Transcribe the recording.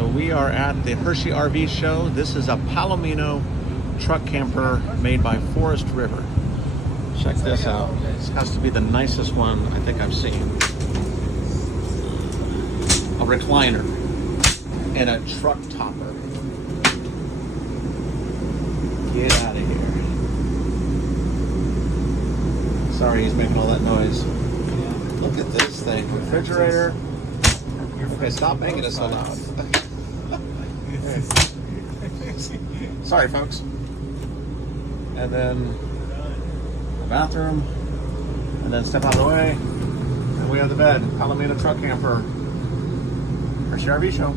So we are at the Hershey RV show. This is a Palomino truck camper made by Forest River. Check this out. This has to be the nicest one I think I've seen. A recliner and a truck topper. Get out of here. Sorry he's making all that noise. Look at this thing. Refrigerator. Okay, stop making it so loud. Sorry, folks. And then the bathroom. And then step out of the way. And we have the bed. Palomino truck camper. Hershey RV show.